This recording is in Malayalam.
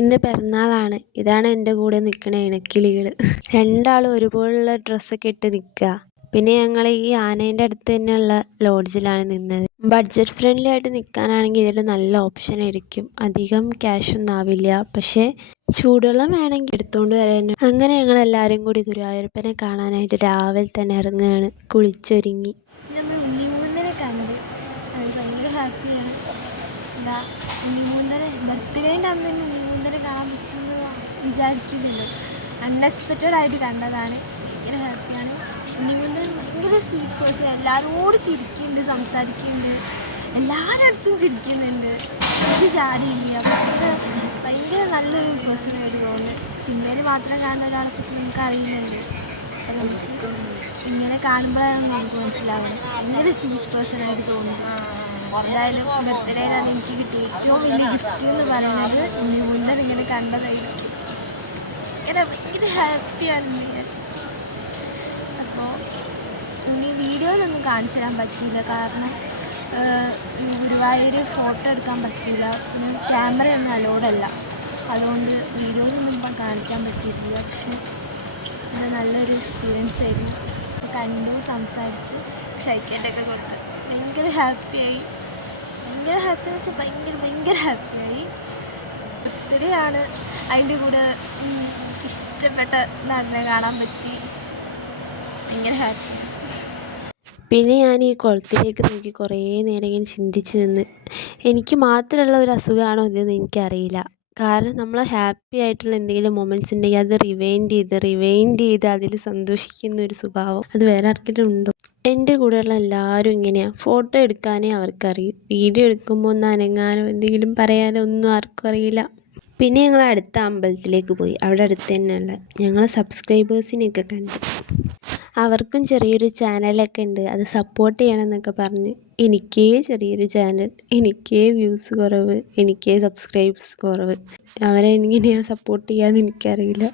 ഇന്ന് പിറന്നാളാണ്. ഇതാണ് എൻ്റെ കൂടെ നിൽക്കണ ഇണക്കിളികൾ. രണ്ടാളും ഒരുപോലുള്ള ഡ്രസ്സൊക്കെ ഇട്ട് നിൽക്കുക. പിന്നെ ഞങ്ങൾ ഈ ആനേൻ്റെ അടുത്ത് തന്നെയുള്ള ലോഡ്ജിലാണ് നിന്നത്. ബഡ്ജറ്റ് ഫ്രണ്ട്ലി ആയിട്ട് നിൽക്കാനാണെങ്കിൽ ഇതൊരു നല്ല ഓപ്ഷൻ ആയിരിക്കും. അധികം ക്യാഷൊന്നും ആവില്ല. പക്ഷേ ചൂടുവെള്ളം വേണമെങ്കിൽ എടുത്തുകൊണ്ട് വരാൻ. അങ്ങനെ ഞങ്ങളെല്ലാവരും കൂടി ഗുരുവായൂരപ്പനെ കാണാനായിട്ട് രാവിലെ തന്നെ ഇറങ്ങുകയാണ്. കുളിച്ചൊരുങ്ങി നമ്മൾ ഉണ്ണിമൂന്നനെ കണ്ട് അത് ഭയങ്കര ഹാപ്പിയാണ്. എന്താ ഉണ്ണിമൂന്നനെ ബർത്ത്ഡേൻ്റെ അന്ന് തന്നെ ഉണ്ണിമൂന്നനെ കാണാൻ പറ്റുമെന്ന് വിചാരിക്കുന്നില്ല. അൺഎക്സ്പെക്റ്റഡായിട്ട് കണ്ടതാണ്. ഭയങ്കര ഹാപ്പിയാണ്. ഉണ്ണിമൂന്നൻ ഭയങ്കര സ്വീറ്റ് പേഴ്സൺ. എല്ലാവരോടും ചിരിക്കുന്നുണ്ട്, സംസാരിക്കുന്നുണ്ട്, എല്ലാവരുടെ അടുത്തും ചിരിക്കുന്നുണ്ട്. ഒരു ജാതിയില്ല. ഭയങ്കര നല്ലൊരു പേഴ്സണായിട്ട് തോന്നുന്നു. സിനിമയിൽ മാത്രം കാണുന്ന ഒരാളെപ്പറ്റി നമുക്ക് അറിയുന്നുണ്ട്. അപ്പം നമുക്ക് ഇങ്ങനെ കാണുമ്പോഴാണ് നമുക്ക് മനസ്സിലാവുന്നത്. ഭയങ്കര സ്വീറ്റ് പേഴ്സണായിട്ട് തോന്നുന്നു. എന്തായാലും ബർത്ത്ഡേയിലാണ് എനിക്ക് കിട്ടിയ ഏറ്റവും വലിയ ഗിഫ്റ്റ് എന്ന് പറയുന്നത് ഉണ്ണിമൂന്നൻ ഇങ്ങനെ കണ്ടതായിരിക്കും. ഭയങ്കര ഹാപ്പിയാണ് ഞാൻ. അപ്പോൾ ഇനി വീഡിയോയിലൊന്നും കാണിച്ചു തരാൻ പറ്റിയില്ല. കാരണം ഗുരുവായൂർ ഫോട്ടോ എടുക്കാൻ പറ്റില്ല. പിന്നെ ക്യാമറയൊന്നും അലോഡല്ല. അതുകൊണ്ട് വീഡിയോയിലൊന്നും ഇപ്പം കാണിക്കാൻ പറ്റിയിട്ടില്ല. പക്ഷെ ഇത് നല്ലൊരു എക്സ്പീരിയൻസ് ആയിരുന്നു. കണ്ടു, സംസാരിച്ച്, ഷൈക്കേണ്ടൊക്കെ കൊടുത്ത് ഭയങ്കര ഹാപ്പിയായി. ഭയങ്കര ഹാപ്പി എന്ന് വെച്ചാൽ ഭയങ്കര ഹാപ്പിയായി. ബർത്ത്ഡേ ആണ്. അതിൻ്റെ കൂടെ എനിക്കിഷ്ടപ്പെട്ട നടനെ കാണാൻ പറ്റി. ഭയങ്കര ഹാപ്പിയാണ്. പിന്നെ ഞാൻ ഈ കുളത്തിലേക്ക് നോക്കി കുറേ നേരം ഇങ്ങനെ ചിന്തിച്ച് നിന്ന്. എനിക്ക് മാത്രമുള്ള ഒരു അസുഖമാണോ ഇതെന്ന് എനിക്കറിയില്ല. കാരണം നമ്മൾ ഹാപ്പി ആയിട്ടുള്ള എന്തെങ്കിലും മൊമെൻറ്റ്സ് ഉണ്ടെങ്കിൽ അത് റിവൈൻഡ് ചെയ്ത് അതിൽ സന്തോഷിക്കുന്ന ഒരു സ്വഭാവം അത് വേറെ ആർക്കെങ്കിലും ഉണ്ടോ? എൻ്റെ കൂടെയുള്ള എല്ലാവരും ഇങ്ങനെയാണ്. ഫോട്ടോ എടുക്കാനേ അവർക്കറിയും. വീഡിയോ എടുക്കുമ്പോൾ ഒന്ന് അനങ്ങാനോ എന്തെങ്കിലും പറയാനോ ഒന്നും ആർക്കും അറിയില്ല. പിന്നെ ഞങ്ങൾ അടുത്ത അമ്പലത്തിലേക്ക് പോയി. അവിടെ അടുത്ത് തന്നെയുള്ള ഞങ്ങളെ സബ്സ്ക്രൈബേഴ്സിനെയൊക്കെ കണ്ടു. അവർക്കും ചെറിയൊരു ചാനലൊക്കെ ഉണ്ട്. അത് സപ്പോർട്ട് ചെയ്യണം എന്നൊക്കെ പറഞ്ഞ്. എനിക്കേ ചെറിയൊരു ചാനൽ, എനിക്കേ വ്യൂസ് കുറവ്, എനിക്കേ സബ്സ്ക്രൈബ്സ് കുറവ്. അവരെ എങ്ങനെയാണ് സപ്പോർട്ട് ചെയ്യാമെന്ന് എനിക്കറിയില്ല.